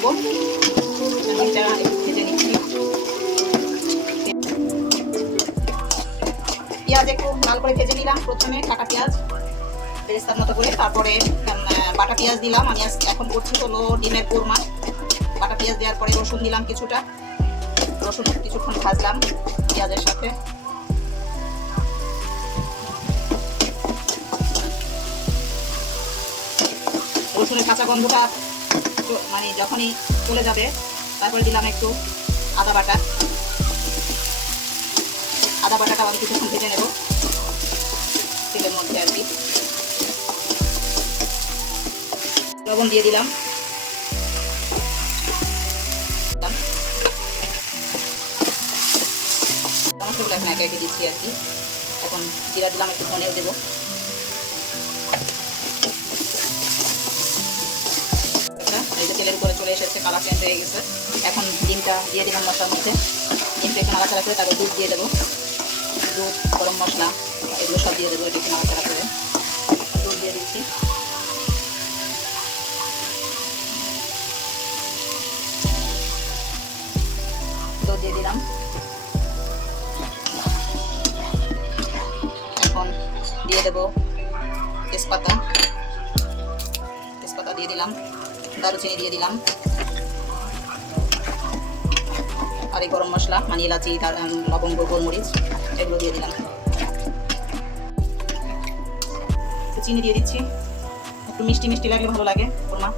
করবো। ডিমটা একটু ভেজে নিচ্ছি। পেঁয়াজ একটু লাল করে ভেজে নিলাম প্রথমে, কাটা পেঁয়াজ বেরেস্তার মতো করে। তারপরে বাটা পেঁয়াজ দিলাম। আমি এখন করছি হলো ডিমের কোরমা। বাটা পেঁয়াজ দেওয়ার পরে রসুন দিলাম কিছুটা, রসুন কিছুক্ষণ ভাজলাম পেঁয়াজের সাথে। রসুনের কাঁচা গন্ধটা মানে যখনই চলে যাবে তারপরে দিলাম একটু আদা বাটা। আদা বাটাটা আমি কিছুক্ষণ ভেজে নেব তেলের মধ্যে আর কি। লবণ দিয়ে দিলাম। টমেটোগুলো এখন একে একে দিচ্ছি আর কি। এখন জিরা দিলাম, একটু ধনেও দেবো। এই যে তেলের উপরে চলে এসেছে, কালার চেঞ্জ হয়ে গেছে। এখন ডিমটা দিয়ে দিলাম মশলার মধ্যে। ডিমটা একটু নাড়াচাড়া করে তারপর দুধ দিয়ে দেবো। দুধ, গরম মশলা এগুলো সব দিয়ে দেবো। এটা একটু নাড়াচাড়া করে দুধ দিয়ে দিচ্ছি। দুধ দিয়ে দিলাম। এখন দিয়ে দেবো তেজপাতা। তেজপাতা দিয়ে দিলাম, দারুচিনি দিয়ে দিলাম, আর এই গরম মশলা মানে এলাচি, লবঙ্গ, গোলমরিচ এগুলো দিয়ে দিলাম। চিনি দিয়ে দিচ্ছি, একটু মিষ্টি মিষ্টি লাগলে ভালো লাগে কোরমা।